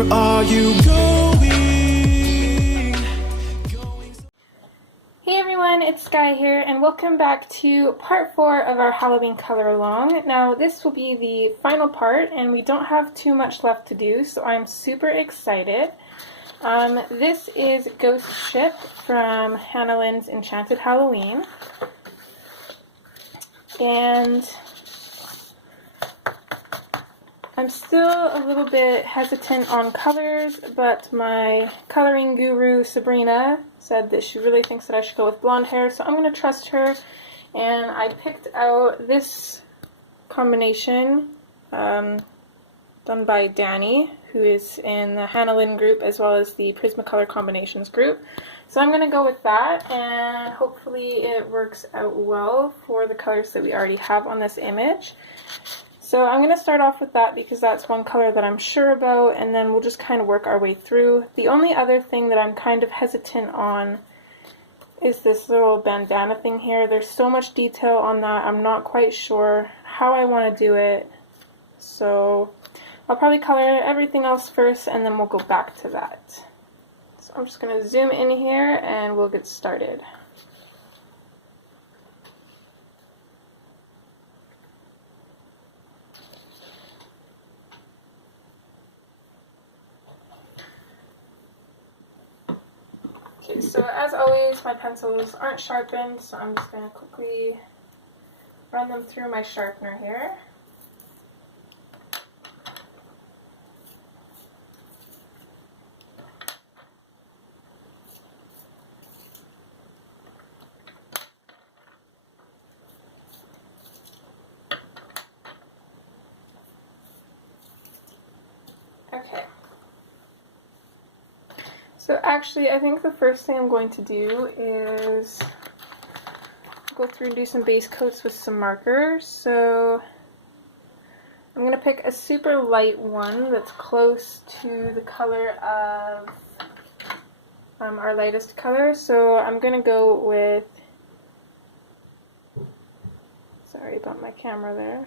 Where are you going? Hey everyone, it's Sky here, and welcome back to part 4 of our Halloween color along. Now this will be the final part, and we don't have too much left to do, so I'm super excited. This is Ghost Ship from Hannah Lynn's Enchanted Halloween. And I'm still a little bit hesitant on colors, but my coloring guru Sabrina said that she really thinks that I should go with blonde hair, so I'm going to trust her. And I picked out this combination done by Danny, who is in the Hannah Lynn group as well as the Prismacolor combinations group. So I'm going to go with that, and hopefully it works out well for the colors that we already have on this image. So I'm going to start off with that because that's one color that I'm sure about, and then we'll just kind of work our way through. The only other thing that I'm kind of hesitant on is this little bandana thing here. There's so much detail on that, I'm not quite sure how I want to do it. So I'll probably color everything else first, and then we'll go back to that. So I'm just going to zoom in here and we'll get started. Okay, so as always, my pencils aren't sharpened, so I'm just going to quickly run them through my sharpener here. Okay. So actually, I think the first thing I'm going to do is go through and do some base coats with some markers. So I'm going to pick a super light one that's close to the color of our lightest color. So I'm going to go with, sorry about my camera there.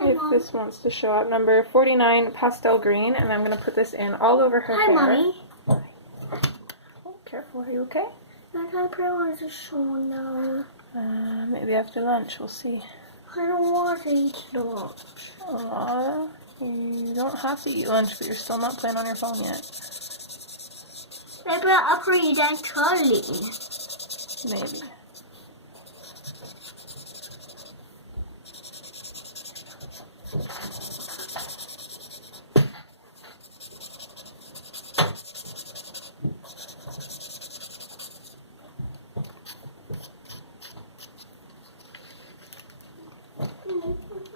If this wants to show up, number 49 pastel green, and I'm going to put this in all over her hair. Hi, Mommy. Oh, careful, are you okay? I probably want to show now. Maybe after lunch, we'll see. I don't want to eat lunch. Aww, you don't have to eat lunch, but you're still not playing on your phone yet. Maybe I'll read that Charlie. Maybe.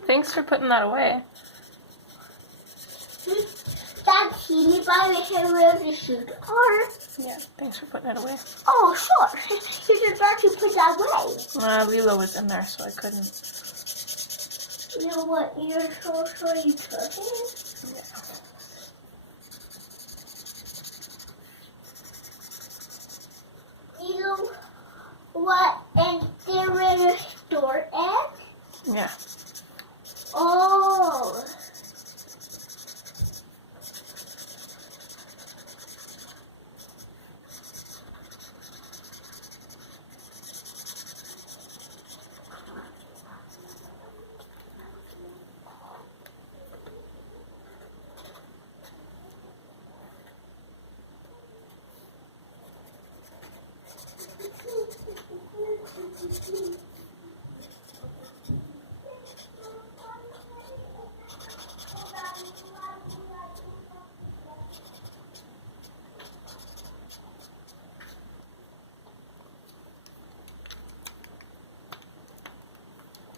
Thanks for putting that away. That teeny by the hair where the shoot are. Yeah, thanks for putting it away. Oh, sure. You just got to put that away. Lilo was in there, so I couldn't. You know what? You're so sorry, turkey. Yeah. You know what? And there was a store at? Yeah. Oh.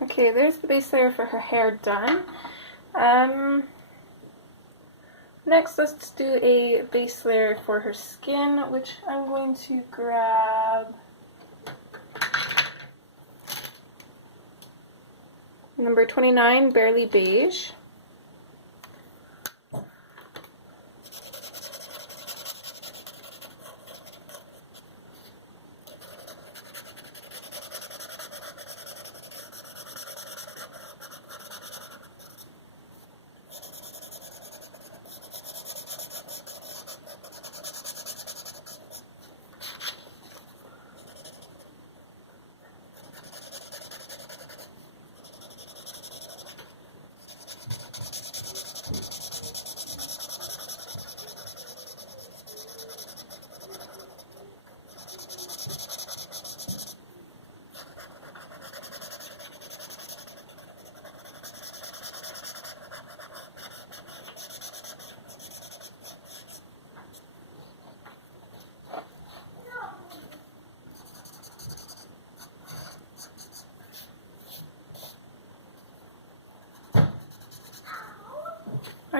Okay, there's the base layer for her hair done. Next, let's do a base layer for her skin, which I'm going to grab number 29, Barely Beige.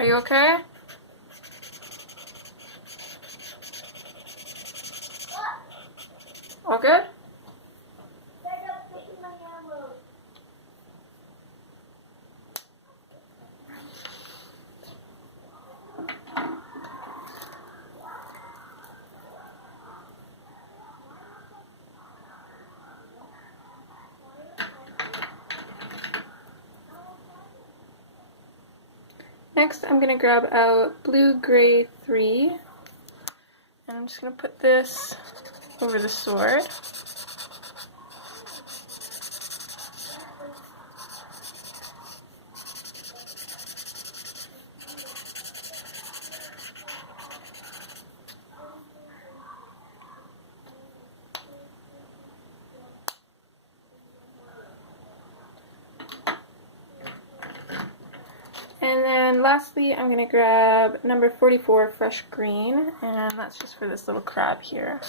Are you okay? All good? Next, I'm going to grab out Blue Gray 3, and I'm just going to put this over the sword. And then lastly, I'm going to grab number 44, Fresh Green, and that's just for this little crab here.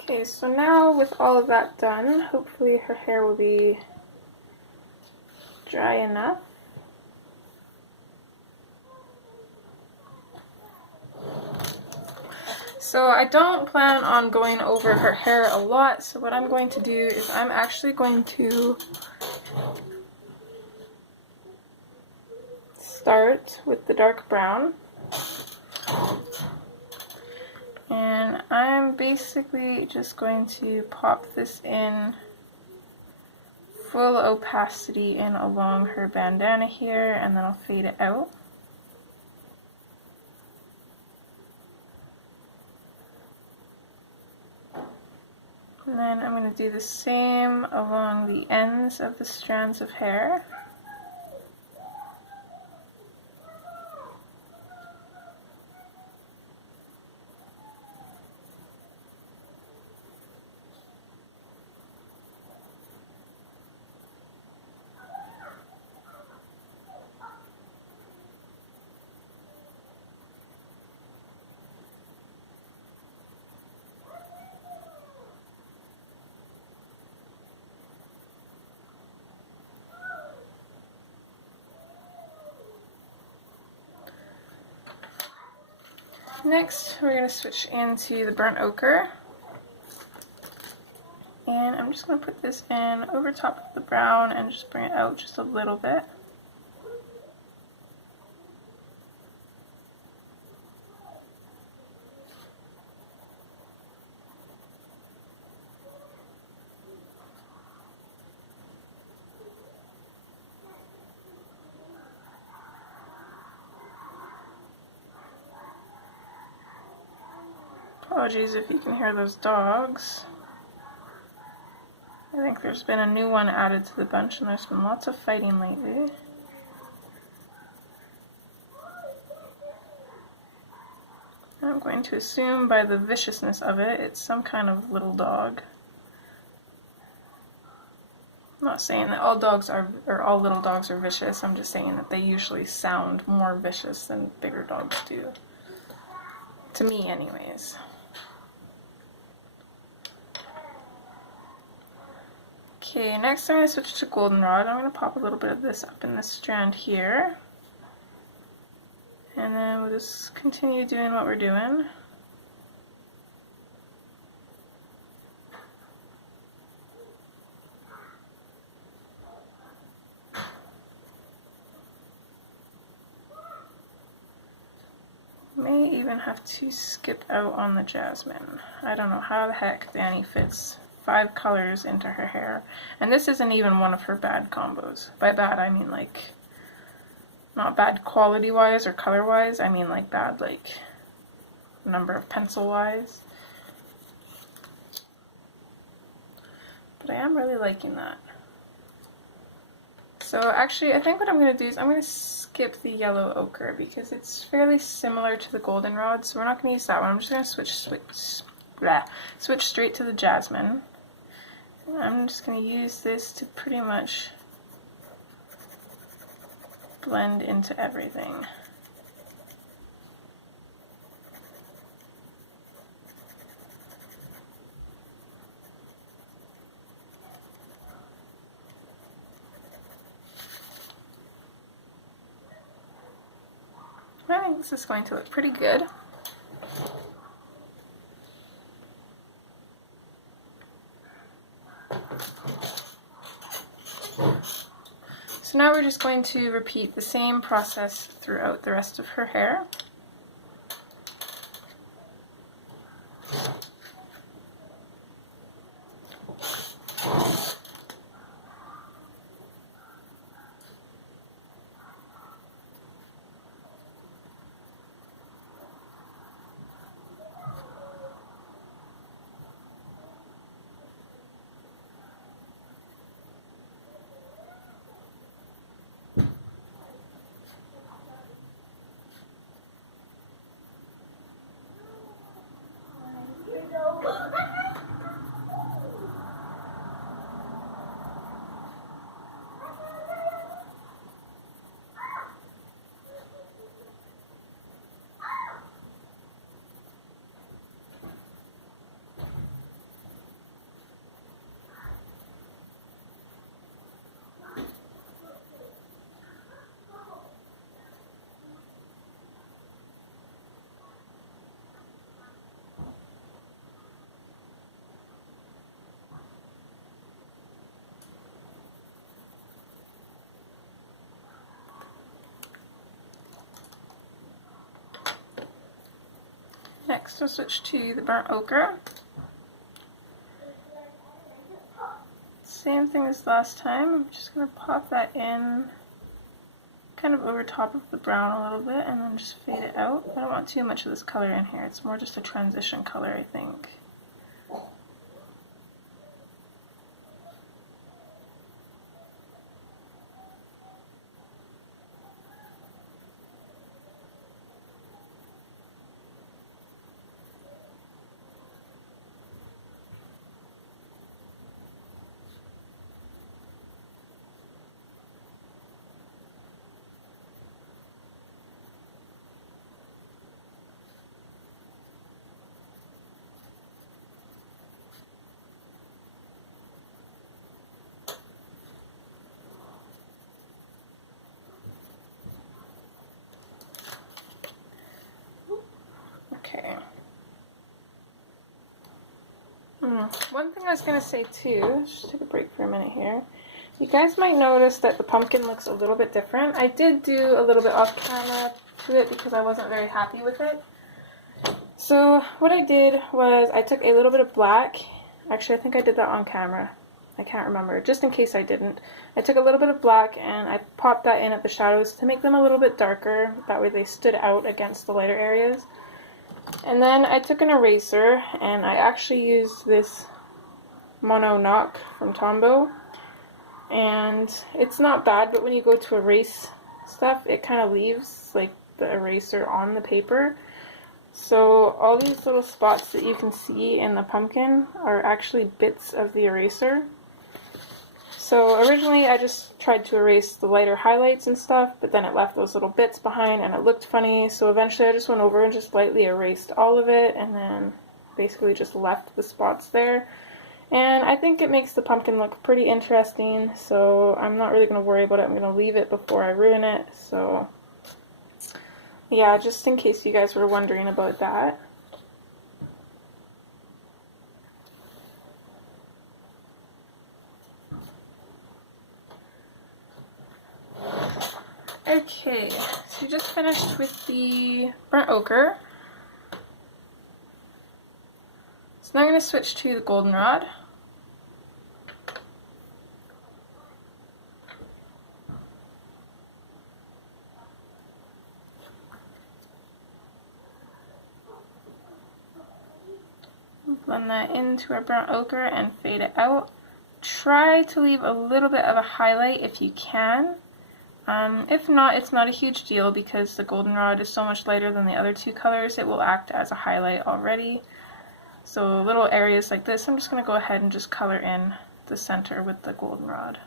Okay, so now with all of that done, hopefully her hair will be dry enough. So I don't plan on going over her hair a lot, so what I'm going to do is I'm actually going to start with the dark brown. And I'm basically just going to pop this in full opacity in along her bandana here, and then I'll fade it out. And then I'm going to do the same along the ends of the strands of hair. Next, we're going to switch into the burnt ochre, and I'm just going to put this in over top of the brown and just bring it out just a little bit. Apologies if you can hear those dogs. I think there's been a new one added to the bunch, and there's been lots of fighting lately. I'm going to assume by the viciousness of it, it's some kind of little dog. I'm not saying that all dogs are, or all little dogs are vicious, I'm just saying that they usually sound more vicious than bigger dogs do. To me, anyways. Okay, next I'm going to switch to goldenrod. I'm going to pop a little bit of this up in this strand here. And then we'll just continue doing what we're doing. May even have to skip out on the jasmine. I don't know how the heck Danny fits 5 colors into her hair. And this isn't even one of her bad combos. By bad, I mean like, not bad quality-wise or color-wise, I mean like bad like number of pencil-wise. But I am really liking that. So actually, I think what I'm going to do is I'm going to skip the yellow ochre because it's fairly similar to the goldenrod, so we're not going to use that one. I'm just going to switch straight to the jasmine. I'm just going to use this to pretty much blend into everything. I think this is going to look pretty good. So now we're just going to repeat the same process throughout the rest of her hair. Next, we'll switch to the burnt ochre. Same thing as last time. I'm just going to pop that in kind of over top of the brown a little bit and then just fade it out. I don't want too much of this color in here. It's more just a transition color, I think. Okay. One thing I was going to say too, just take a break for a minute here. You guys might notice that the pumpkin looks a little bit different. I did do a little bit off camera to it because I wasn't very happy with it. So what I did was I took a little bit of black. Actually, I think I did that on camera. I can't remember. Just in case I didn't. I took a little bit of black and I popped that in at the shadows to make them a little bit darker. That way they stood out against the lighter areas. And then I took an eraser and I actually used this Mono Knock from Tombow. And it's not bad, but when you go to erase stuff, it kind of leaves like the eraser on the paper. So all these little spots that you can see in the pumpkin are actually bits of the eraser. So originally I just tried to erase the lighter highlights and stuff, but then it left those little bits behind and it looked funny. So eventually I just went over and just lightly erased all of it and then basically just left the spots there. And I think it makes the pumpkin look pretty interesting, so I'm not really going to worry about it. I'm going to leave it before I ruin it. So yeah, just in case you guys were wondering about that. Okay, so we just finished with the burnt ochre. So now I'm going to switch to the goldenrod. Blend that into our burnt ochre and fade it out. Try to leave a little bit of a highlight if you can. If not, it's not a huge deal because the goldenrod is so much lighter than the other two colors, it will act as a highlight already. So little areas like this, I'm just going to go ahead and just color in the center with the goldenrod.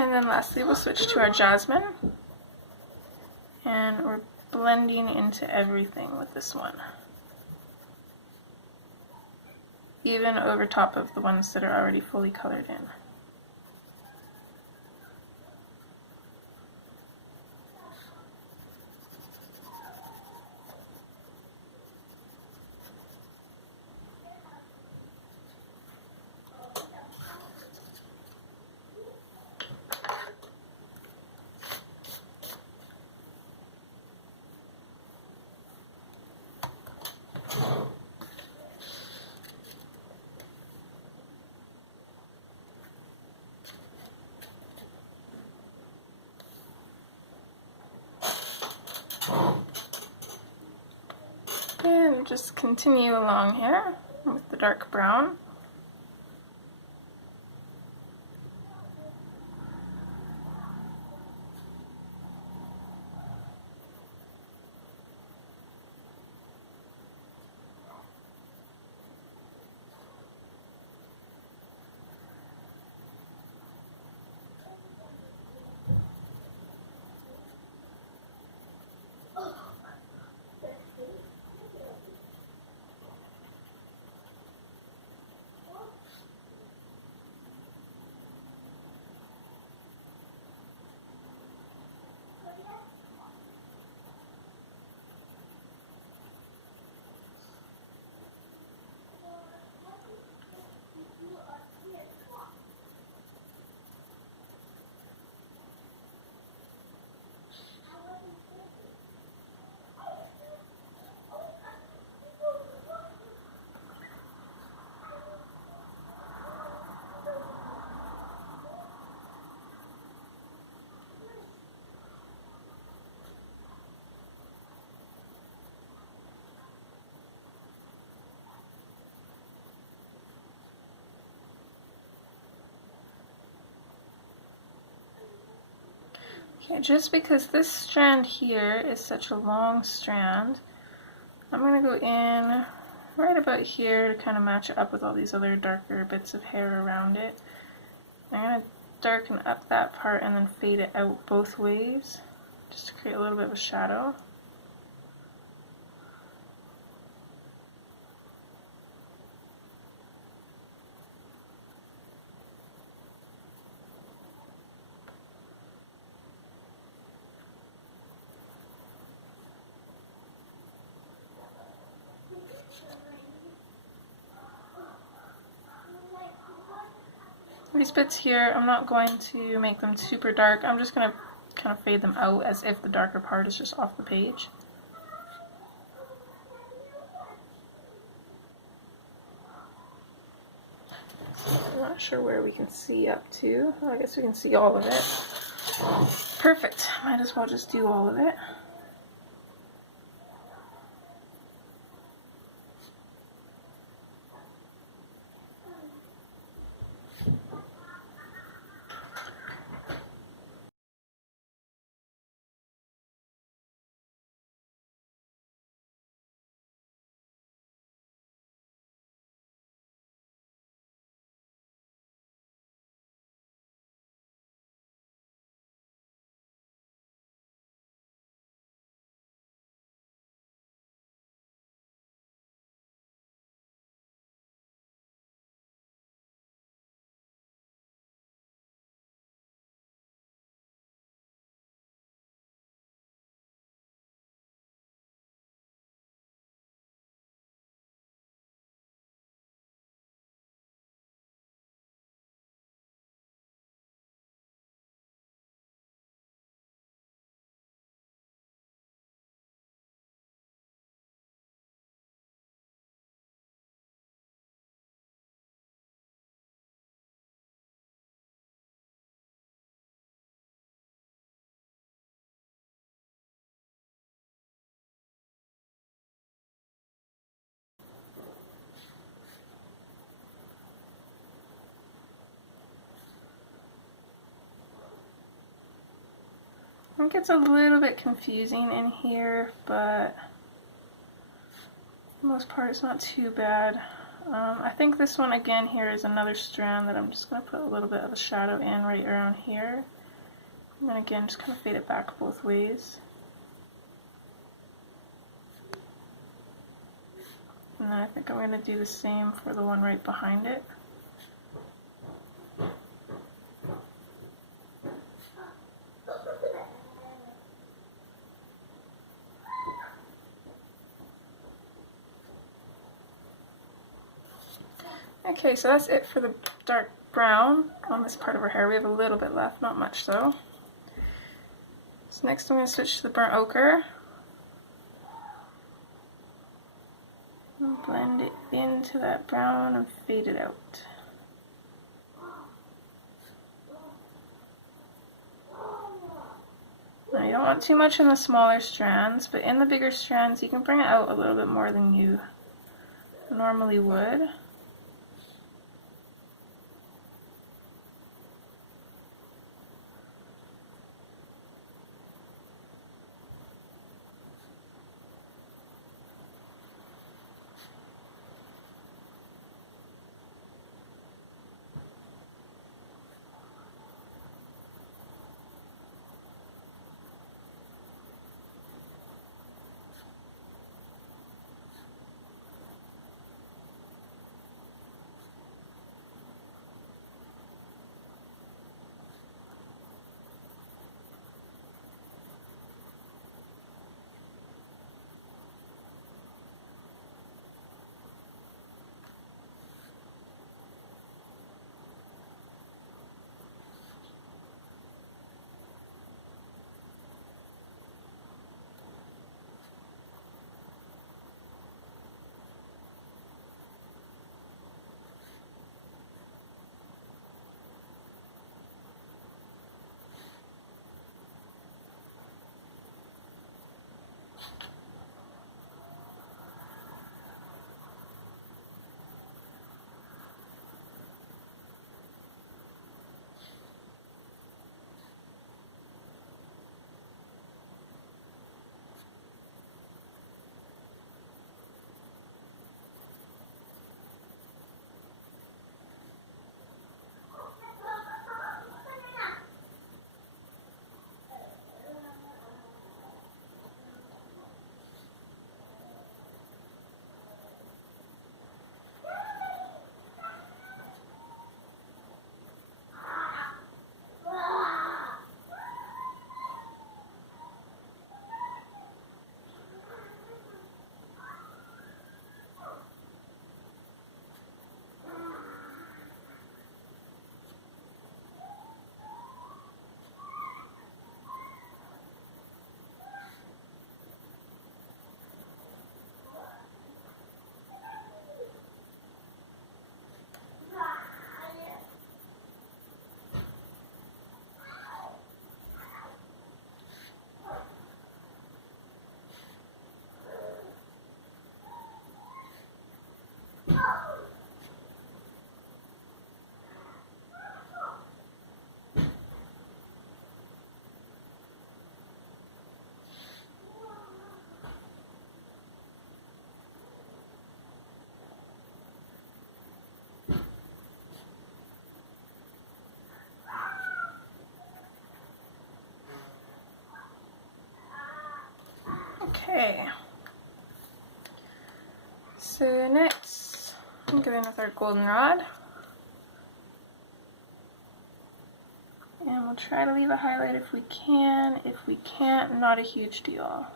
And then lastly, we'll switch to our jasmine. And we're blending into everything with this one. Even over top of the ones that are already fully colored in. And just continue along here with the dark brown. Okay, just because this strand here is such a long strand, I'm going to go in right about here to kind of match it up with all these other darker bits of hair around it. I'm going to darken up that part and then fade it out both ways, just to create a little bit of a shadow. These bits here, I'm not going to make them super dark. I'm just going to kind of fade them out as if the darker part is just off the page. I'm not sure where we can see up to. Well, I guess we can see all of it. Perfect. Might as well just do all of it. It gets a little bit confusing in here, but for the most part it's not too bad. I think this one again here is another strand that I'm just going to put a little bit of a shadow in right around here. And then again, just kind of fade it back both ways. And then I think I'm going to do the same for the one right behind it. Okay, so that's it for the dark brown on this part of her hair. We have a little bit left, not much though. So next I'm going to switch to the burnt ochre. And blend it into that brown and fade it out. Now you don't want too much in the smaller strands, but in the bigger strands you can bring it out a little bit more than you normally would. Okay, so next I'm going with our goldenrod, and we'll try to leave a highlight if we can. If we can't, not a huge deal.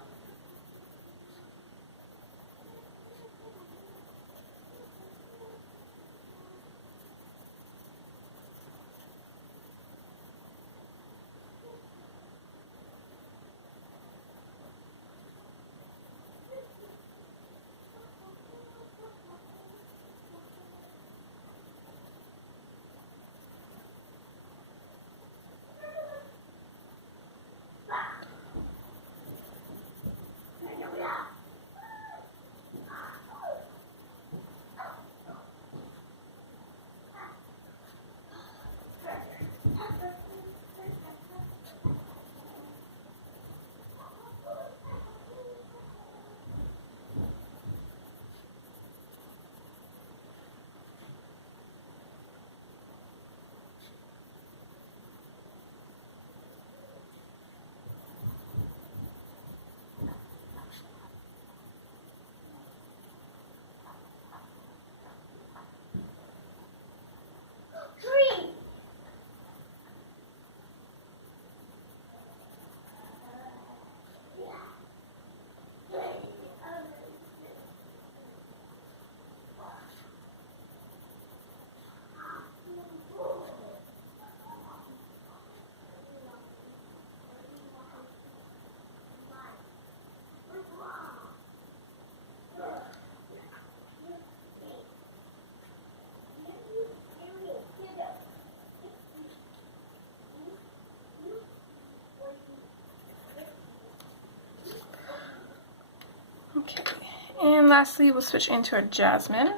And lastly, we'll switch into our jasmine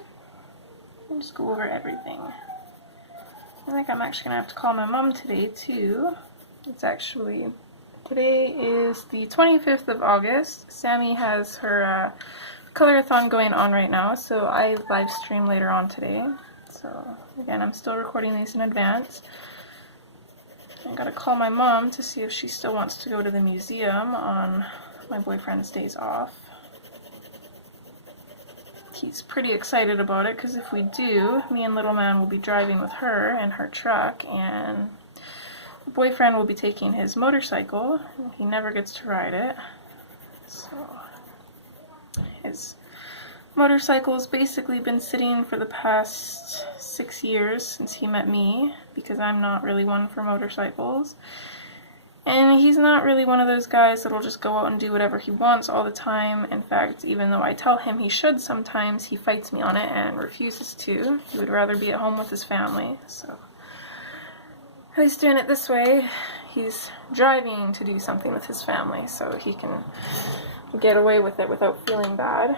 and just go over everything. I think I'm actually going to have to call my mom today too. It's actually, today is the 25th of August. Sammy has her colorathon going on right now, so I live stream later on today. So again, I'm still recording these in advance. I gotta call my mom to see if she still wants to go to the museum on my boyfriend's days off. He's pretty excited about it because if we do, me and little man will be driving with her in her truck, and the boyfriend will be taking his motorcycle. He never gets to ride it, so his motorcycle has basically been sitting for the past 6 years since he met me, because I'm not really one for motorcycles. And he's not really one of those guys that'll just go out and do whatever he wants all the time. In fact, even though I tell him he should sometimes, he fights me on it and refuses to. He would rather be at home with his family. So at least doing it this way, he's driving to do something with his family so he can get away with it without feeling bad.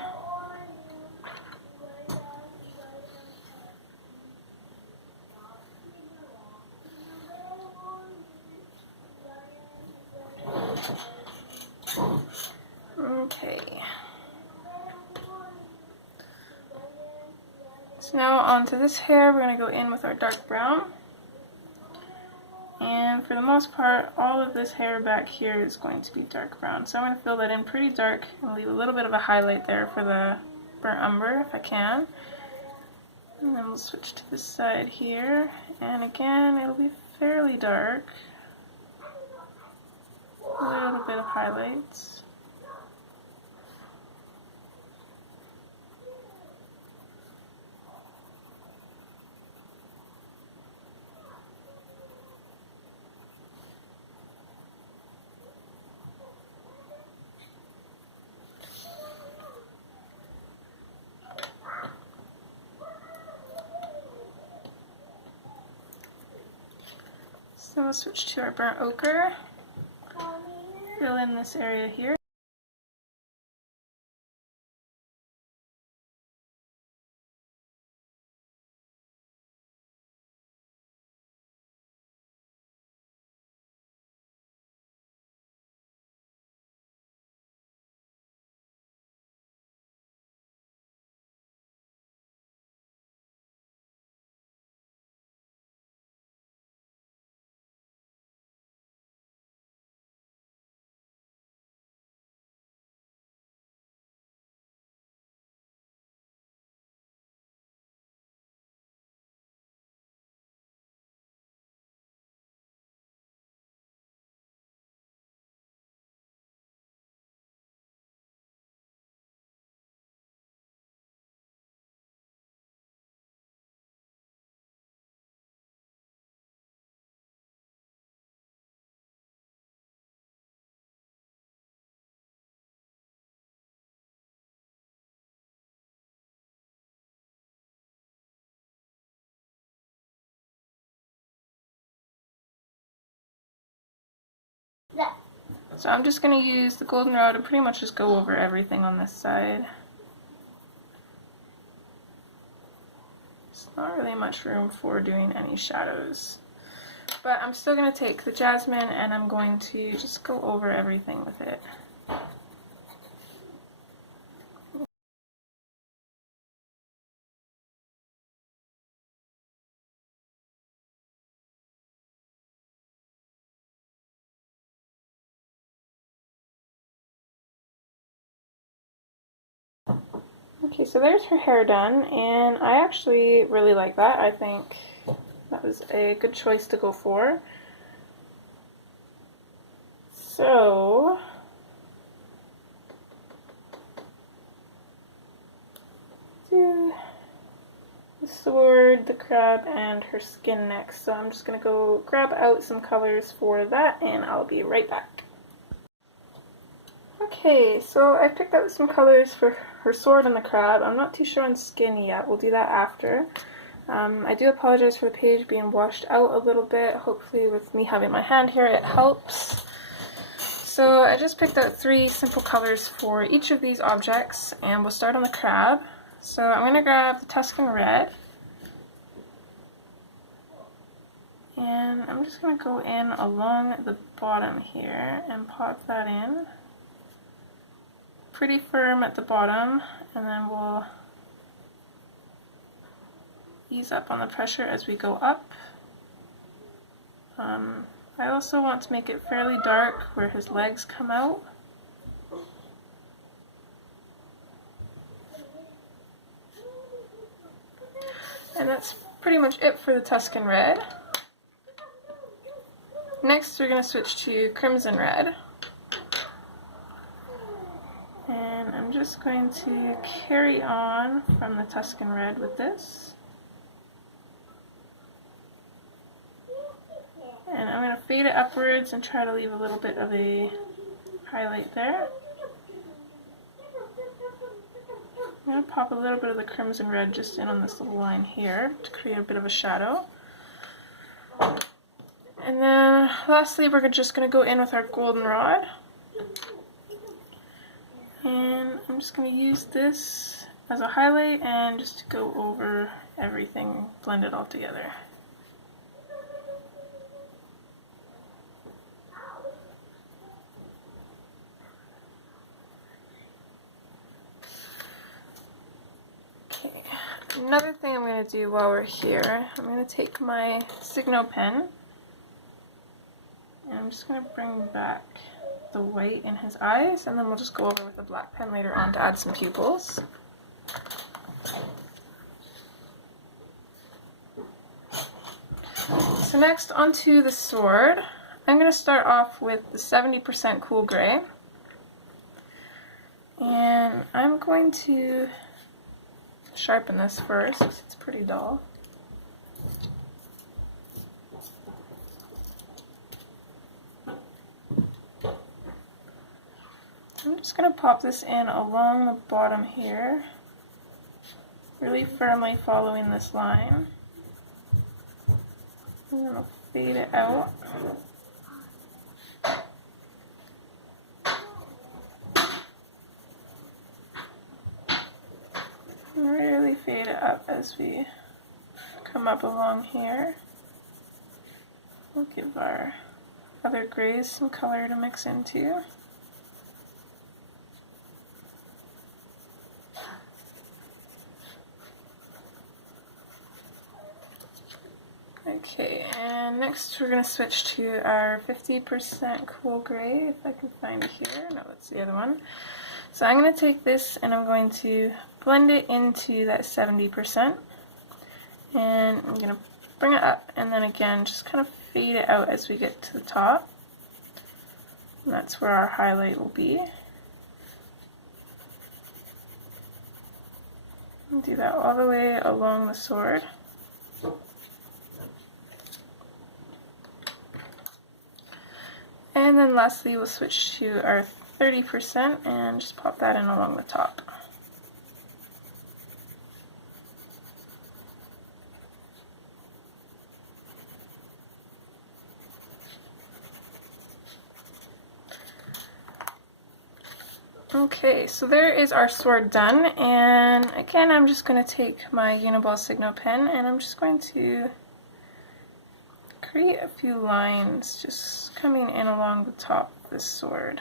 Okay. So now onto this hair, we're going to go in with our dark brown. And for the most part, all of this hair back here is going to be dark brown. So I'm going to fill that in pretty dark and leave a little bit of a highlight there for the burnt umber if I can. And then we'll switch to this side here. And again, it'll be fairly dark. A little bit of highlights. So we'll switch to our burnt ochre. Fill in this area here. So I'm just going to use the goldenrod and pretty much just go over everything on this side. There's not really much room for doing any shadows. But I'm still going to take the jasmine and I'm going to just go over everything with it. Okay, so there's her hair done, and I actually really like that. I think that was a good choice to go for. So, do the sword, the crab, and her skin next. So I'm just going to go grab out some colors for that, and I'll be right back. Okay, so I picked out some colors for her sword and the crab. I'm not too sure on skin yet. We'll do that after. I do apologize for the page being washed out a little bit. Hopefully with me having my hand here it helps. so I just picked out 3 simple colors for each of these objects, and we'll start on the crab. So I'm going to grab the Tuscan Red, and I'm just going to go in along the bottom here and pop that in. Pretty firm at the bottom, and then we'll ease up on the pressure as we go up. I also want to make it fairly dark where his legs come out. And that's pretty much it for the Tuscan Red. Next we're going to switch to Crimson Red. And I'm just going to carry on from the Tuscan Red with this. And I'm going to fade it upwards and try to leave a little bit of a highlight there. I'm going to pop a little bit of the Crimson Red just in on this little line here to create a bit of a shadow. And then lastly we're just going to go in with our goldenrod. And I'm just going to use this as a highlight and just to go over everything, blend it all together. Okay, another thing I'm going to do while we're here, I'm going to take my Signo pen and I'm just going to bring back the white in his eyes, and then we'll just go over with a black pen later on to add some pupils. So next onto the sword, I'm going to start off with the 70% Cool Gray, and I'm going to sharpen this first because it's pretty dull. I'm just going to pop this in along the bottom here, really firmly following this line. I'm going to fade it out. And really fade it up as we come up along here. We'll give our other grays some color to mix into. Okay, and next we're going to switch to our 50% Cool Gray, if I can find it here. No, that's the other one. So I'm going to take this and I'm going to blend it into that 70%. And I'm going to bring it up and then again just kind of fade it out as we get to the top. And that's where our highlight will be. And do that all the way along the sword. And then lastly we'll switch to our 30% and just pop that in along the top. Okay, so there is our sword done, and again I'm just going to take my Uniball Signo pen and I'm just going to create a few lines just coming in along the top of this sword.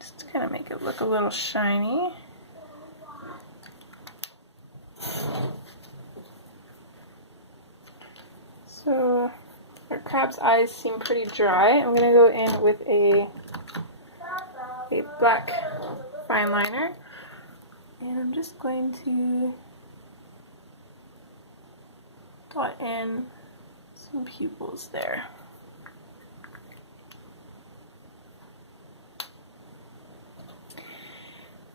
Just to kind of make it look a little shiny. So our crab's eyes seem pretty dry. I'm going to go in with a black fine liner. And I'm just going to dot in some pupils there.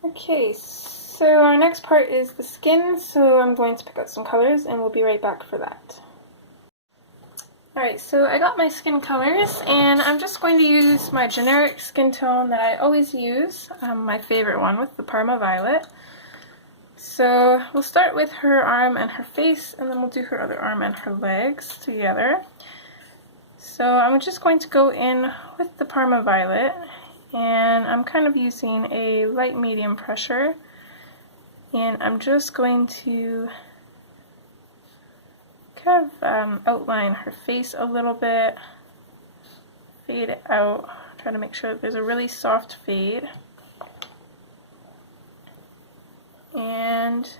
Okay, so our next part is the skin, so I'm going to pick out some colors and we'll be right back for that. Alright, so I got my skin colors and I'm just going to use my generic skin tone that I always use, my favorite one with the Parma Violet. So we'll start with her arm and her face, and then we'll do her other arm and her legs together. So I'm just going to go in with the Parma Violet, and I'm kind of using a light medium pressure, and I'm just going to kind of outline her face a little bit, fade it out, try to make sure that there's a really soft fade. And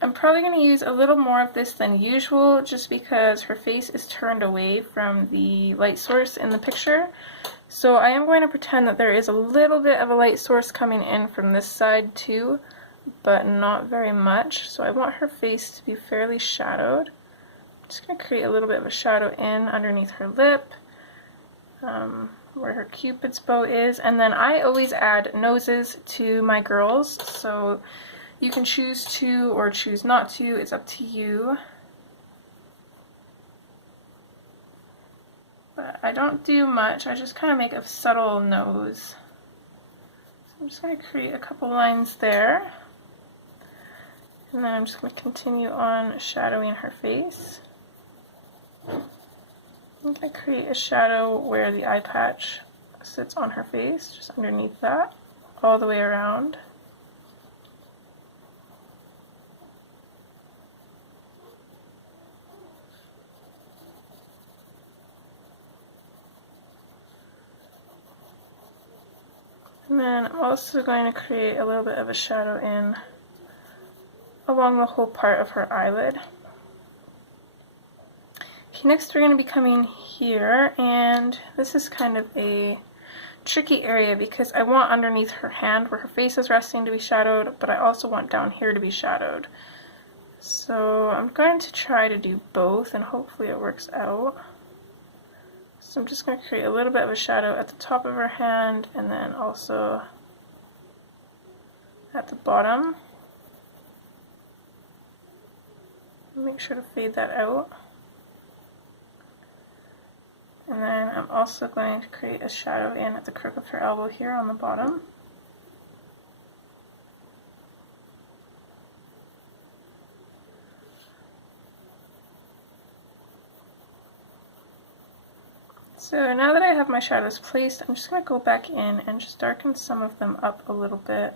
I'm probably going to use a little more of this than usual just because her face is turned away from the light source in the picture. So I am going to pretend that there is a little bit of a light source coming in from this side too, but not very much. So I want her face to be fairly shadowed. I'm just going to create a little bit of a shadow in underneath her lip, where her Cupid's bow is. And then I always add noses to my girls, so you can choose to or choose not to, it's up to you. But I don't do much, I just kind of make a subtle nose. So I'm just going to create a couple lines there. And then I'm just going to continue on shadowing her face. I'm going to create a shadow where the eye patch sits on her face, just underneath that, all the way around. And then I'm also going to create a little bit of a shadow in along the whole part of her eyelid. Okay, next we're going to be coming here, and this is kind of a tricky area because I want underneath her hand where her face is resting to be shadowed, but I also want down here to be shadowed. So I'm going to try to do both, and hopefully it works out. So I'm just going to create a little bit of a shadow at the top of her hand and then also at the bottom. Make sure to fade that out. And then I'm also going to create a shadow in at the crook of her elbow here on the bottom. So now that I have my shadows placed, I'm just going to go back in and just darken some of them up a little bit.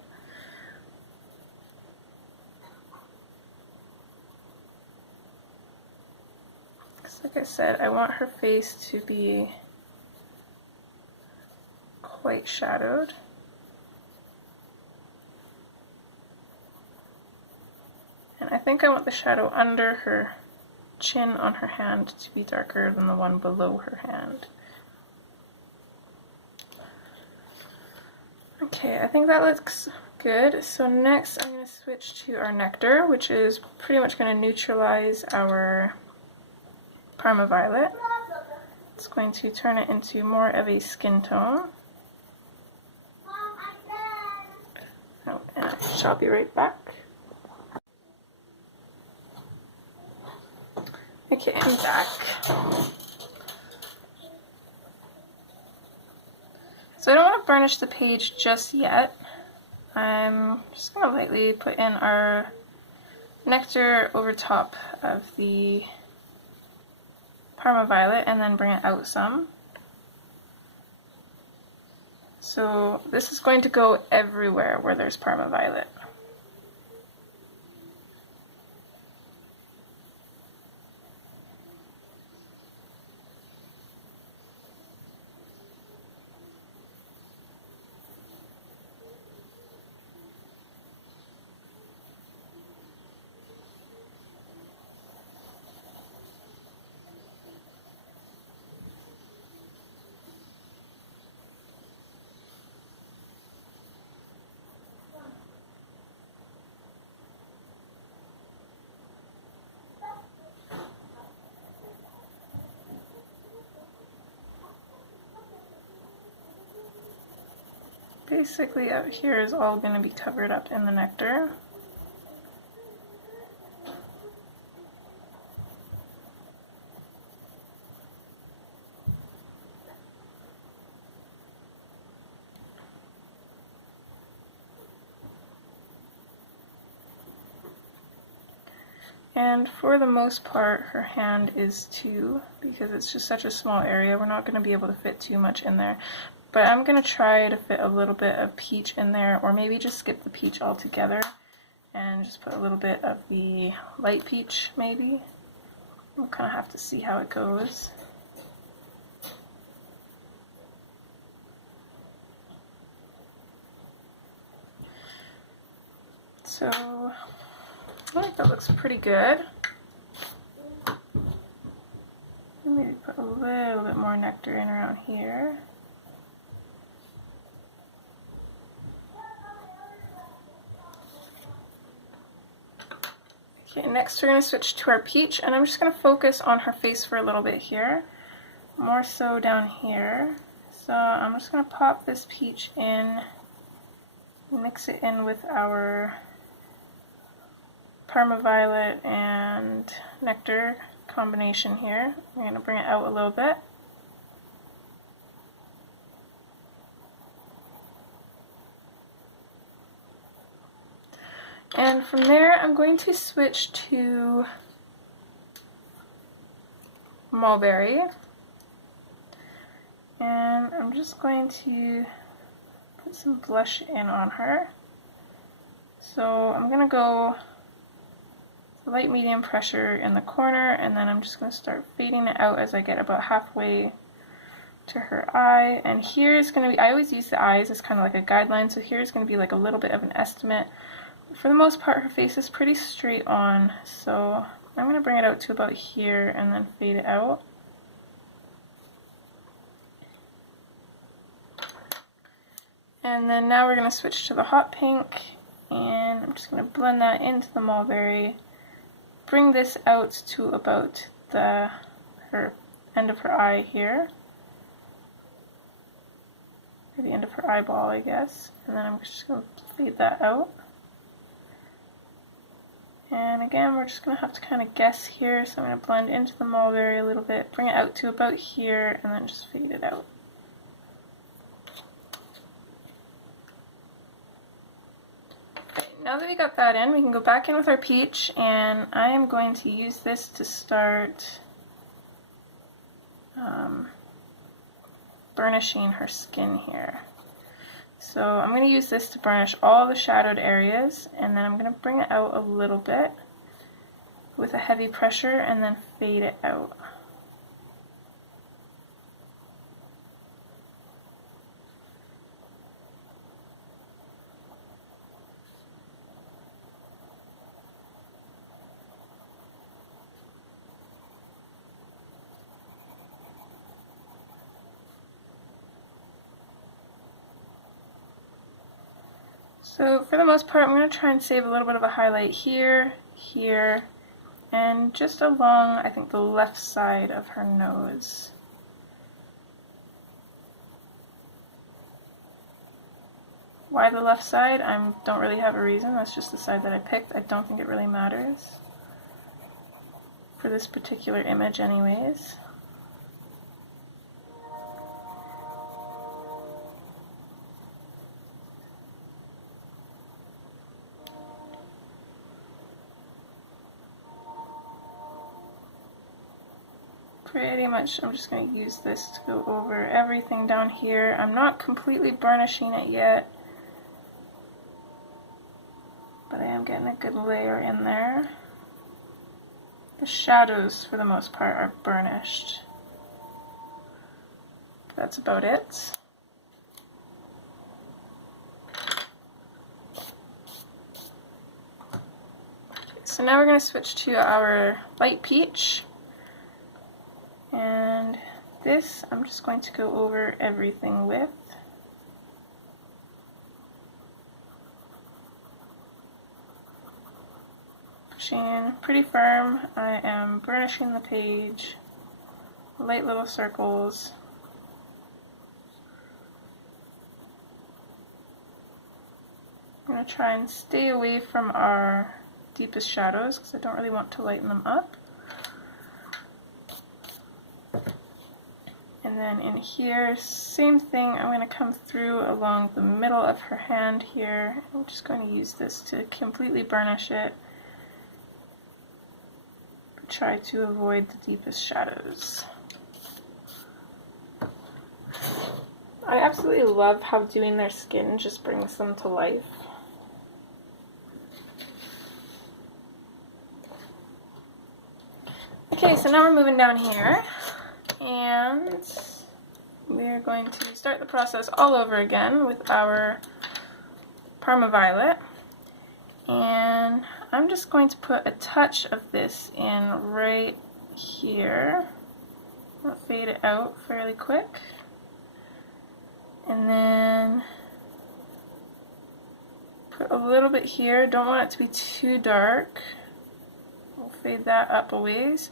Because like I said, I want her face to be quite shadowed. And I think I want the shadow under her chin on her hand to be darker than the one below her hand. Okay, I think that looks good. So next I'm going to switch to our nectar, which is pretty much going to neutralize our Parma Violet. It's going to turn it into more of a skin tone. Oh, and I'll be right back. Okay, I'm back. So I don't want to burnish the page just yet. I'm just going to lightly put in our nectar over top of the Parma Violet and then bring it out some. So this is going to go everywhere where there's Parma Violet. Basically out here is all going to be covered up in the nectar. And for the most part, her hand is too, because it's just such a small area. We're not going to be able to fit too much in there. But I'm going to try to fit a little bit of peach in there, or maybe just skip the peach altogether and just put a little bit of the light peach, maybe. We'll kind of have to see how it goes. So, I think that looks pretty good. Maybe put a little bit more nectar in around here. Okay, next we're going to switch to our peach, and I'm just going to focus on her face for a little bit here, more so down here. So I'm just going to pop this peach in, mix it in with our Parma Violet and Nectar combination here. I'm going to bring it out a little bit. And from there, I'm going to switch to Mulberry. And I'm just going to put some blush in on her. So I'm going to go light medium pressure in the corner, and then I'm just going to start fading it out as I get about halfway to her eye. And here's going to be, I always use the eyes as kind of like a guideline, so here's going to be like a little bit of an estimate. For the most part, her face is pretty straight on, so I'm going to bring it out to about here and then fade it out. And then now we're going to switch to the hot pink, and I'm just going to blend that into the mulberry. Bring this out to about her end of her eye here, or the end of her eyeball, I guess. And then I'm just going to fade that out. And again, we're just going to have to kind of guess here, so I'm going to blend into the mulberry a little bit, bring it out to about here, and then just fade it out. Okay, now that we got that in, we can go back in with our peach, and I am going to use this to start burnishing her skin here. So I'm going to use this to burnish all the shadowed areas, and then I'm going to bring it out a little bit with a heavy pressure and then fade it out. So for the most part, I'm going to try and save a little bit of a highlight here, here, and just along, I think, the left side of her nose. Why the left side? I don't really have a reason. That's just the side that I picked. I don't think it really matters for this particular image anyways. Pretty much I'm just going to use this to go over everything down here. I'm not completely burnishing it yet, but I am getting a good layer in there. The shadows, for the most part, are burnished. That's about it. So now we're going to switch to our light peach. And this I'm just going to go over everything with. Pushing pretty firm. I am burnishing the page. Light little circles. I'm going to try and stay away from our deepest shadows because I don't really want to lighten them up. And then in here, same thing, I'm going to come through along the middle of her hand here. I'm just going to use this to completely burnish it. try to avoid the deepest shadows. I absolutely love how doing their skin just brings them to life. Okay, so now we're moving down here, and we're going to start the process all over again with our Parma Violet. And I'm just going to put a touch of this in right here. I'll fade it out fairly quick. And then put a little bit here. Don't want it to be too dark. We'll fade that up a ways.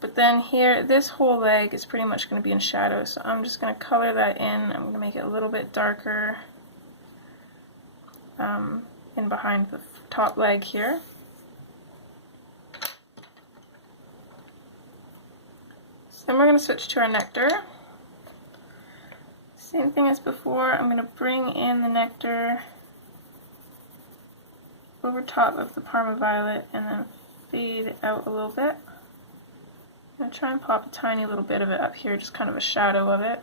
But then here, this whole leg is pretty much going to be in shadow, so I'm just going to color that in. I'm going to make it a little bit darker in behind the top leg here. So then we're going to switch to our nectar. Same thing as before, I'm going to bring in the nectar over top of the Parma Violet and then fade it out a little bit. I'm going to try and pop a tiny little bit of it up here, just kind of a shadow of it.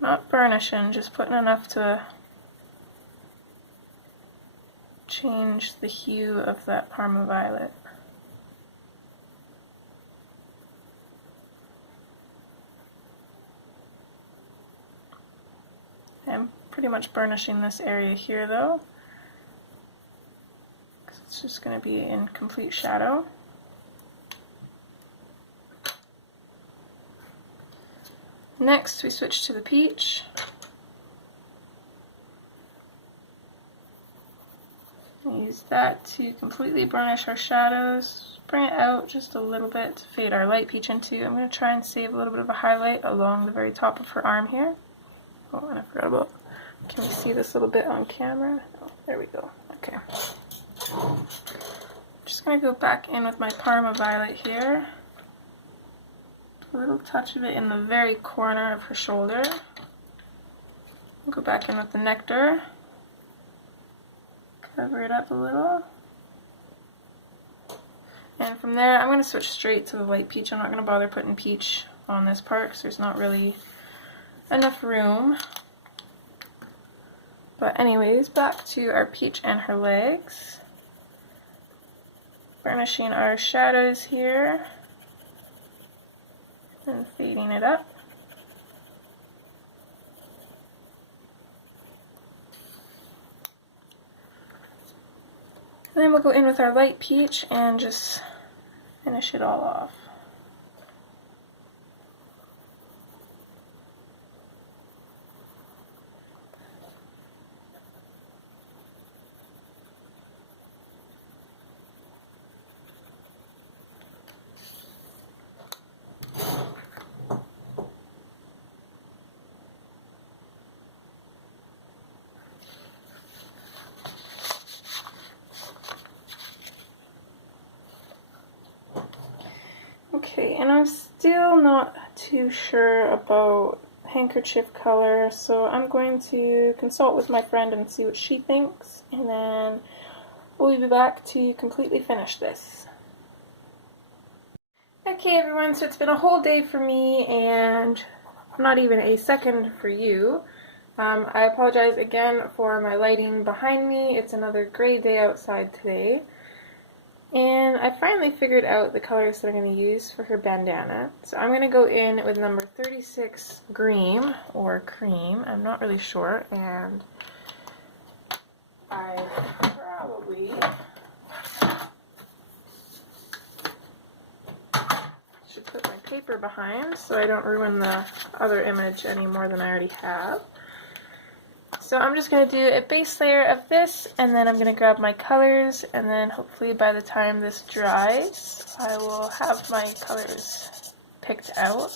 Not burnishing, just putting enough to change the hue of that Parma Violet. I'm pretty much burnishing this area here though, because it's just going to be in complete shadow. Next we switch to the peach. Use that to completely burnish our shadows. Bring it out just a little bit to fade our light peach into. I'm going to try and save a little bit of a highlight along the very top of her arm here. Oh, and I forgot about, can we see this little bit on camera? Oh, there we go. Okay. Just going to go back in with my Parma Violet here. A little touch of it in the very corner of her shoulder. Go back in with the nectar. Cover it up a little. And from there, I'm going to switch straight to the light peach. I'm not going to bother putting peach on this part because there's not really enough room. But anyways, back to our peach and her legs. Burnishing our shadows here. And fading it up. And then we'll go in with our light peach and just finish it all off. Okay, and I'm still not too sure about handkerchief color, so I'm going to consult with my friend and see what she thinks, and then we'll be back to completely finish this. Okay everyone, so it's been a whole day for me and not even a second for you. I apologize again for my lighting behind me. It's another gray day outside today. And I finally figured out the colors that I'm going to use for her bandana. So I'm going to go in with number 36 Green, or Cream, I'm not really sure, and I probably should put my paper behind so I don't ruin the other image any more than I already have. So I'm just going to do a base layer of this, and then I'm going to grab my colors, and then hopefully by the time this dries, I will have my colors picked out.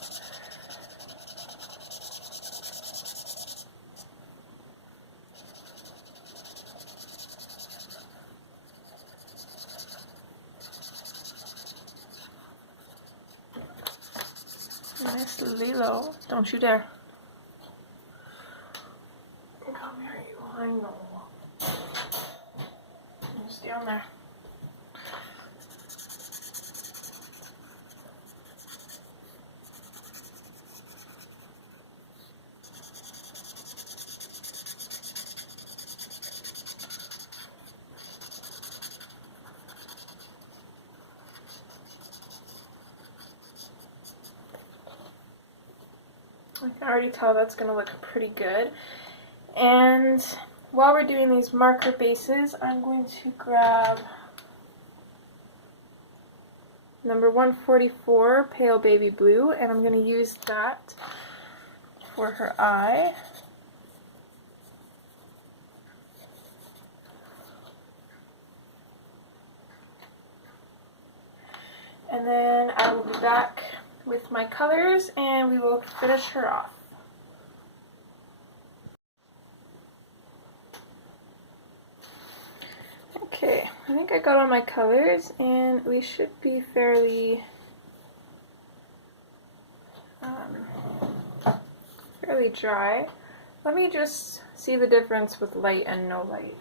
Miss Lilo, don't you dare. Come here, you. I know. down there. I can already tell that's going to look pretty good. And while we're doing these marker bases, I'm going to grab number 144, Pale Baby Blue, and I'm going to use that for her eye. And then I will be back with my colors and we will finish her off. Okay, I think I got all my colors and we should be fairly dry. Let me just see the difference with light and no light.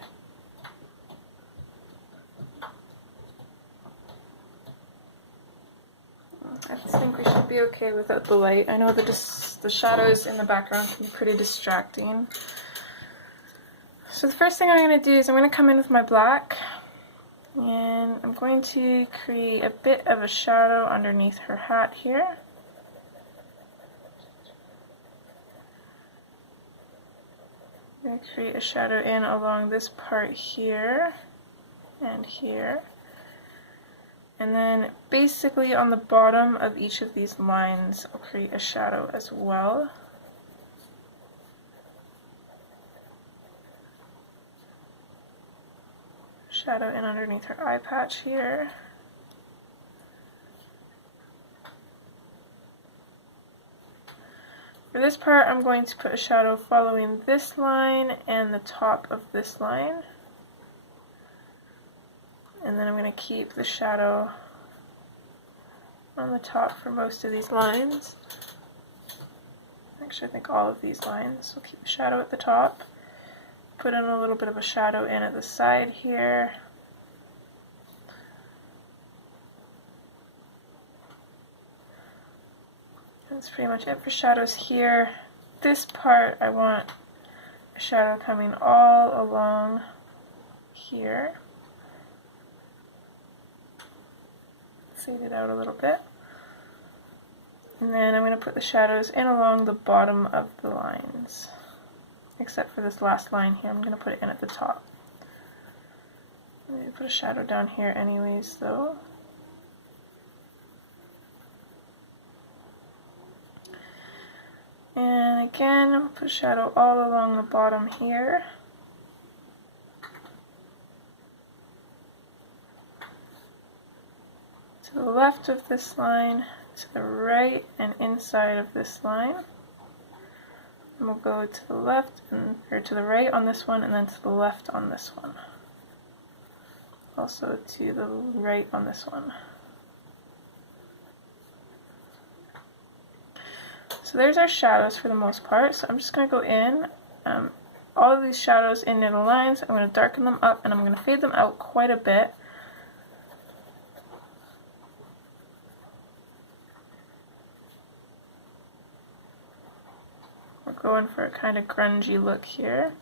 I think we should be okay without the light. I know that the shadows in the background can be pretty distracting. So the first thing I'm going to do is I'm going to come in with my black and I'm going to create a bit of a shadow underneath her hat here. I'm going to create a shadow in along this part here and here. And then basically on the bottom of each of these lines, I'll create a shadow as well. Shadow in underneath her eye patch here. For this part, I'm going to put a shadow following this line and the top of this line. And then I'm going to keep the shadow on the top for most of these lines. Actually, I think all of these lines. We'll keep the shadow at the top. Put in a little bit of a shadow in at the side here. That's pretty much it for shadows here. This part, I want a shadow coming all along here. Fade it out a little bit. And then I'm going to put the shadows in along the bottom of the lines. Except for this last line here, I'm going to put it in at the top. I'm going to put a shadow down here anyways though. And again, I'll put a shadow all along the bottom here. To the left of this line, to the right and inside of this line. And we'll go to the left or to the right on this one and then to the left on this one. Also to the right on this one. So there's our shadows for the most part. So I'm just going to go in, all of these shadows in the lines, I'm going to darken them up and I'm going to fade them out quite a bit. We're going for a kind of grungy look here.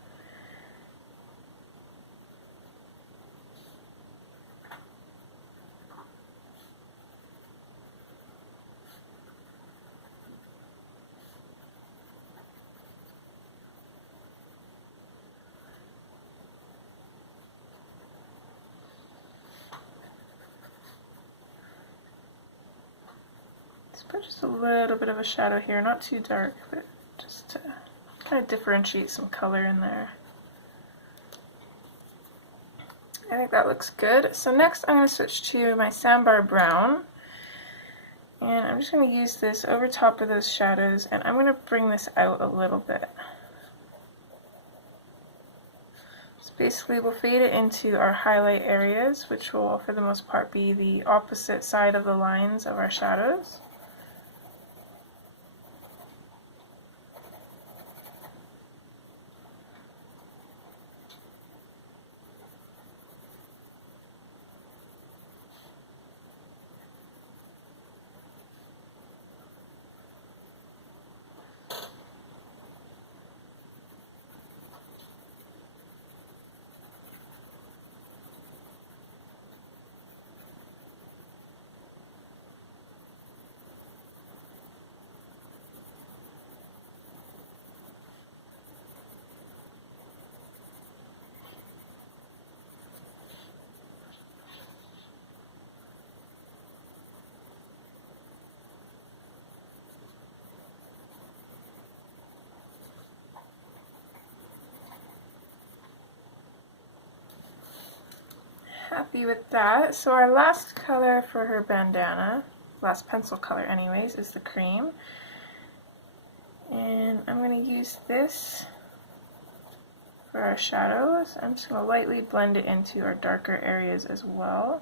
Let's put just a little bit of a shadow here, not too dark, but just to kind of differentiate some color in there. I think that looks good. So next I'm going to switch to my Sandbar Brown. And I'm just going to use this over top of those shadows and I'm going to bring this out a little bit. So basically we'll fade it into our highlight areas, which will for the most part be the opposite side of the lines of our shadows. happy with that. So our last color for her bandana, last pencil color anyways, is the cream. And I'm going to use this for our shadows. I'm just going to lightly blend it into our darker areas as well.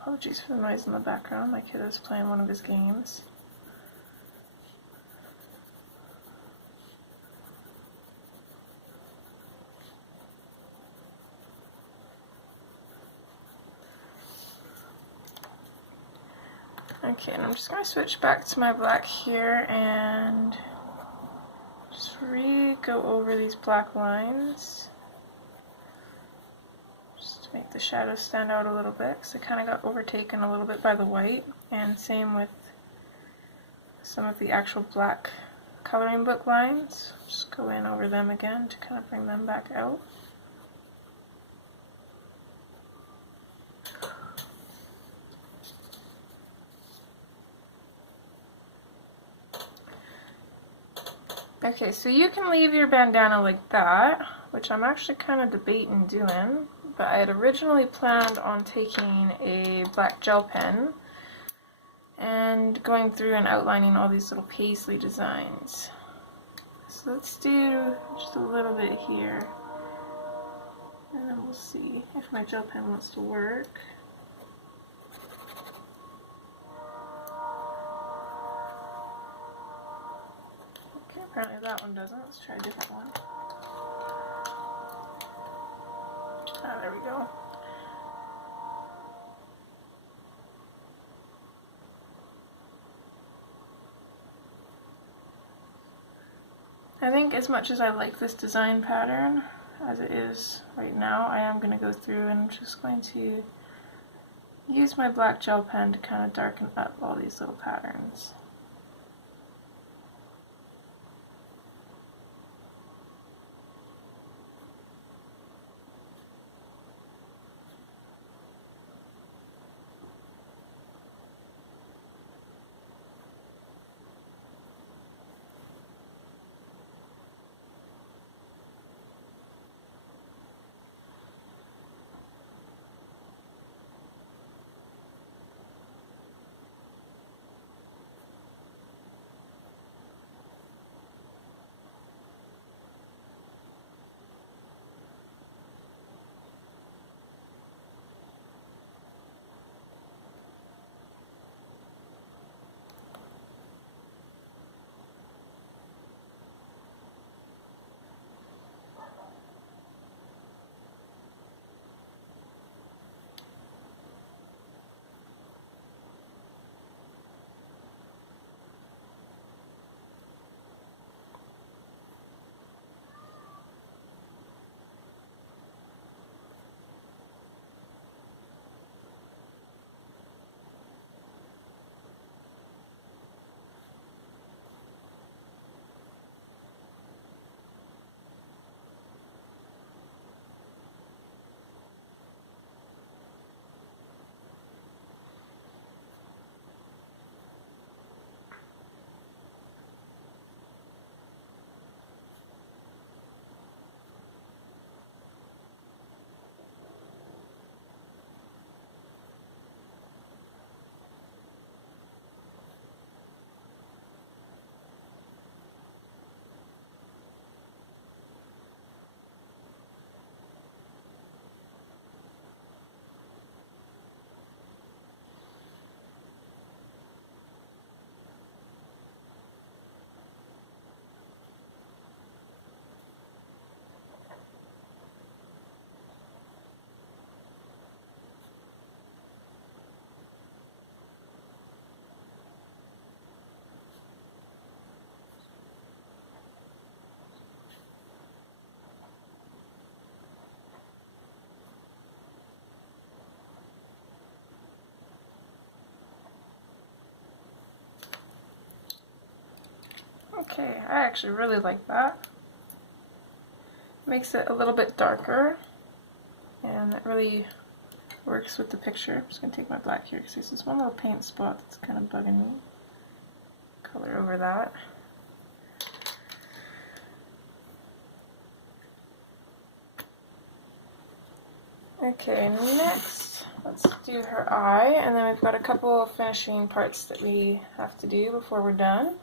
Apologies for the noise in the background. My kid is playing one of his games. Okay, and I'm just going to switch back to my black here and just go over these black lines. To make the shadows stand out a little bit, because they kind of got overtaken a little bit by the white, and same with some of the actual black coloring book lines. Just go in over them again to kind of bring them back out. Okay, so you can leave your bandana like that, which I'm actually kind of debating doing, but I had originally planned on taking a black gel pen and going through and outlining all these little paisley designs. So let's do just a little bit here, and then we'll see if my gel pen wants to work. Okay, apparently that one doesn't. Let's try a different one. Ah, there we go. I think as much as I like this design pattern as it is right now, I am going to go through and just going to use my black gel pen to kind of darken up all these little patterns. Okay, I actually really like that. Makes it a little bit darker, and it really works with the picture. I'm just going to take my black here because there's this one little paint spot that's kind of bugging me. Color over that. Okay, next let's do her eye, and then we've got a couple of finishing parts that we have to do before we're done.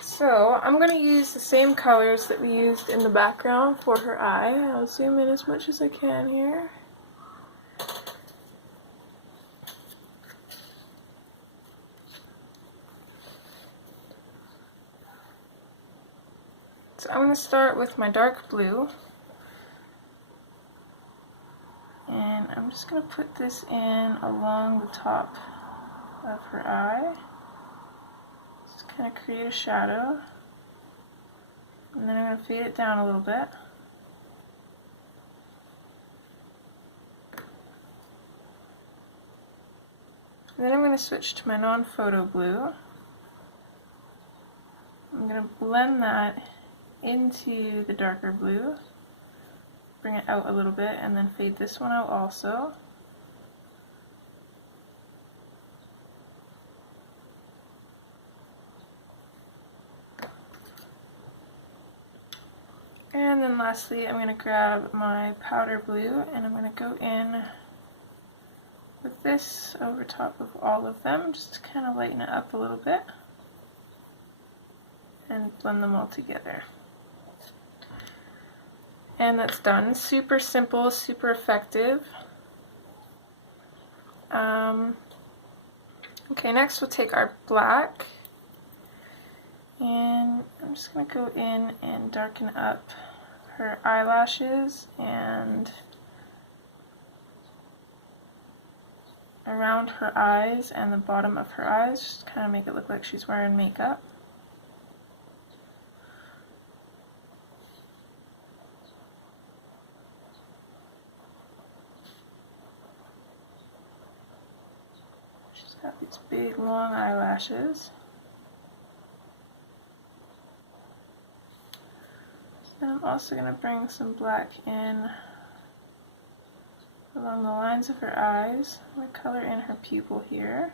So I'm going to use the same colors that we used in the background for her eye. I'll zoom in as much as I can here. So I'm going to start with my dark blue, and I'm just going to put this in along the top of her eye. Just kind of create a shadow, and then I'm going to fade it down a little bit. And then I'm going to switch to my non-photo blue. I'm going to blend that into the darker blue, bring it out a little bit, and then fade this one out also. And then lastly, I'm going to grab my powder blue and I'm going to go in with this over top of all of them, just to kind of lighten it up a little bit and blend them all together. And that's done. Super simple, super effective. Okay, next we'll take our black, and I'm just going to go in and darken up her eyelashes and around her eyes and the bottom of her eyes, just kind of make it look like she's wearing makeup. She's got these big long eyelashes. And I'm also going to bring some black in along the lines of her eyes. I'm going to color in her pupil here.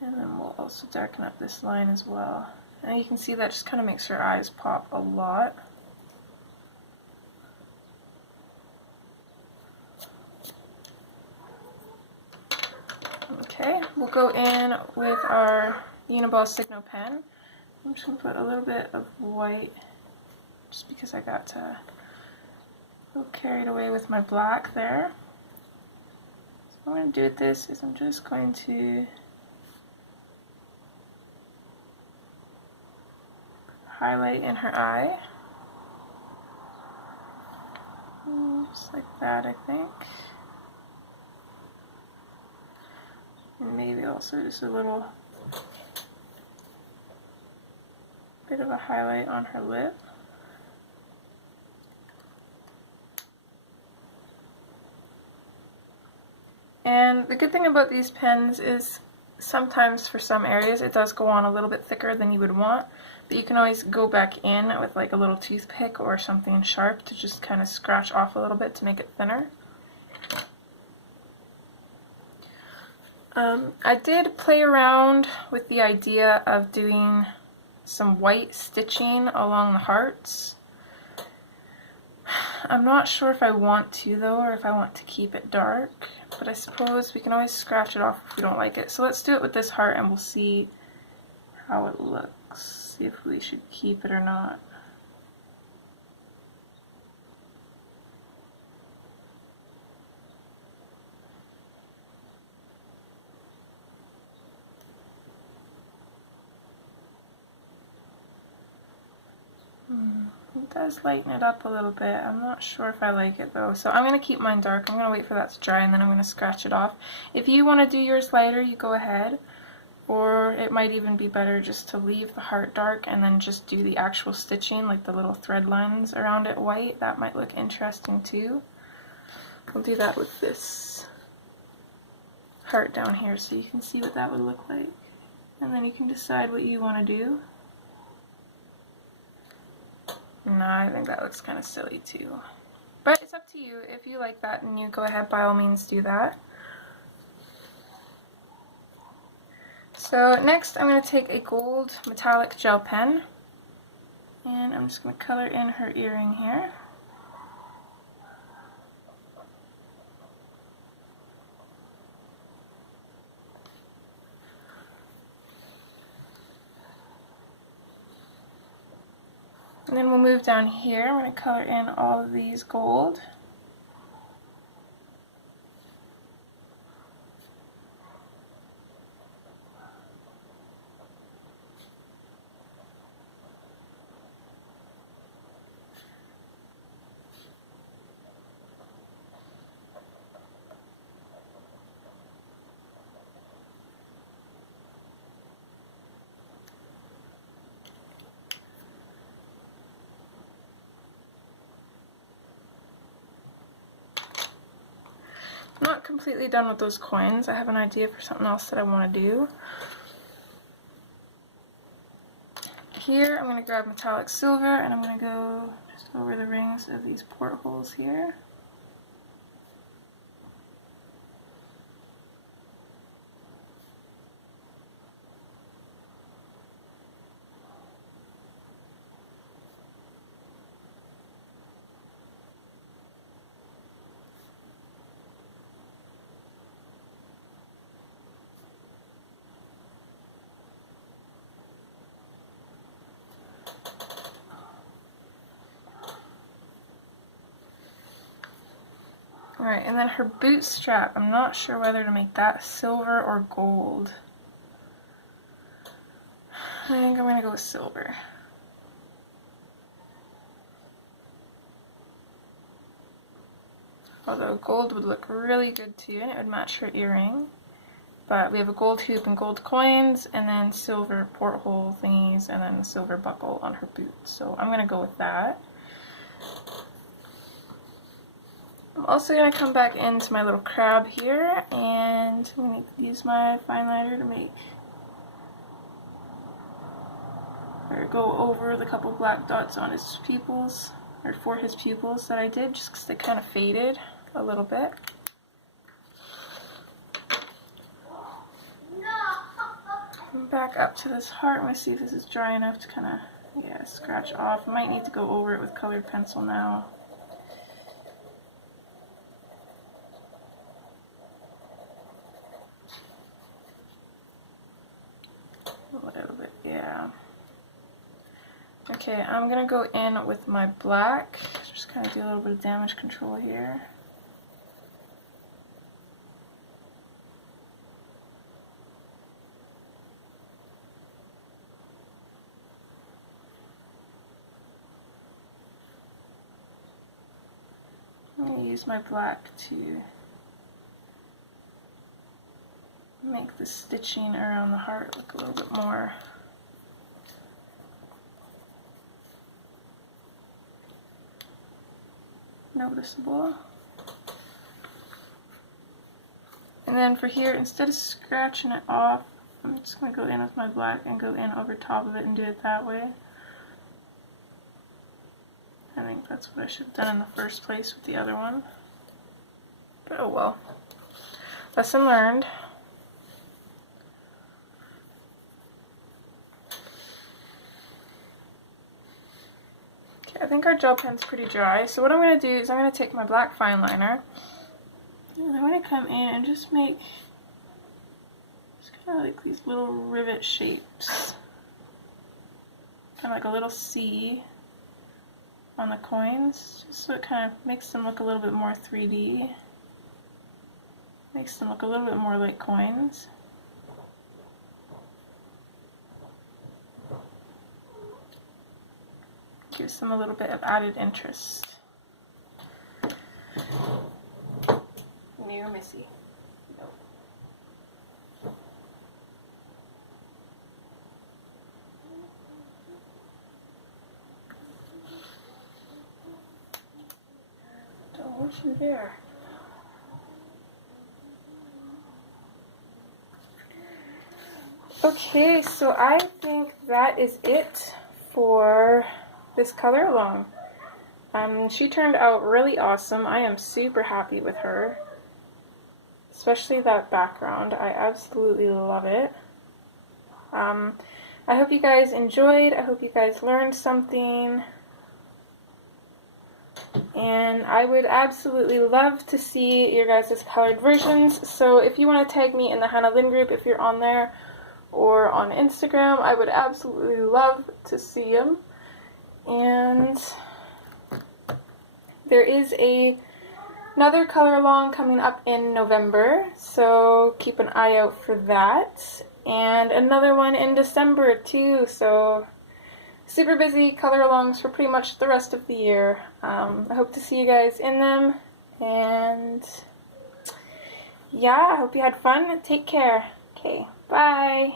And then we'll also darken up this line as well. And you can see that just kind of makes her eyes pop a lot. Okay, we'll go in with our Uniball Signo pen. I'm just going to put a little bit of white, just because I got a little carried away with my black there. So what I'm going to do with this is I'm just going to highlight in her eye. Just like that, I think. And maybe also just a little bit of a highlight on her lip. And the good thing about these pens is sometimes for some areas it does go on a little bit thicker than you would want, but you can always go back in with like a little toothpick or something sharp to just kind of scratch off a little bit to make it thinner. I did play around with the idea of doing some white stitching along the hearts. I'm not sure if I want to though, or if I want to keep it dark, but I suppose we can always scratch it off if we don't like it. So let's do it with this heart and we'll see how it looks, see if we should keep it or not. It does lighten it up a little bit. I'm not sure if I like it though. So I'm going to keep mine dark. I'm going to wait for that to dry and then I'm going to scratch it off. If you want to do yours lighter, you go ahead. Or it might even be better just to leave the heart dark and then just do the actual stitching, like the little thread lines around it white. That might look interesting too. We'll do that with this part down here so you can see what that would look like. And then you can decide what you want to do. No, I think that looks kind of silly too. But it's up to you. If you like that, and you go ahead, by all means do that. So next I'm going to take a gold metallic gel pen, and I'm just going to color in her earring here. And then we'll move down here. I'm going to color in all of these gold. I'm not completely done with those coins. I have an idea for something else that I want to do. Here I'm going to grab metallic silver and I'm going to go just over the rings of these portholes here. Alright, and then her boot strap, I'm not sure whether to make that silver or gold. I think I'm going to go with silver. Although gold would look really good too, and it would match her earring. But we have a gold hoop and gold coins, and then silver porthole thingies, and then a silver buckle on her boot. So I'm going to go with that. I'm also going to come back into my little crab here, and I'm going to use my fine liner to make, or go over the couple black dots on his pupils, or for his pupils that I did, just because they kind of faded a little bit. Come back up to this heart. I'm going to see if this is dry enough to kind of, yeah, scratch off. I might need to go over it with colored pencil now. A little bit, yeah. Okay, I'm gonna go in with my black. Just kind of do a little bit of damage control here. I'm gonna use my black to make the stitching around the heart look a little bit more noticeable. And then for here, instead of scratching it off, I'm just going to go in with my black and go in over top of it and do it that way. I think that's what I should have done in the first place with the other one. But oh well. Lesson learned. I think our gel pen's pretty dry, so what I'm going to do is I'm going to take my black fine liner and I'm going to come in and just make just kind of like these little rivet shapes, kind of like a little C on the coins, just so it kind of makes them look a little bit more 3D, makes them look a little bit more like coins. Gives them a little bit of added interest. Near Missy. Nope. Don't want you there. Okay, so I think that is it for this color along. She turned out really awesome. I am super happy with her. Especially that background. I absolutely love it. I hope you guys enjoyed. I hope you guys learned something. And I would absolutely love to see your guys' colored versions. So if you want to tag me in the Hannah Lynn group, if you're on there, or on Instagram, I would absolutely love to see them. And there is another color along coming up in November, so keep an eye out for that. And another one in December too, so super busy color alongs for pretty much the rest of the year. I hope to see you guys in them, and yeah, I hope you had fun. Take care. Okay, bye.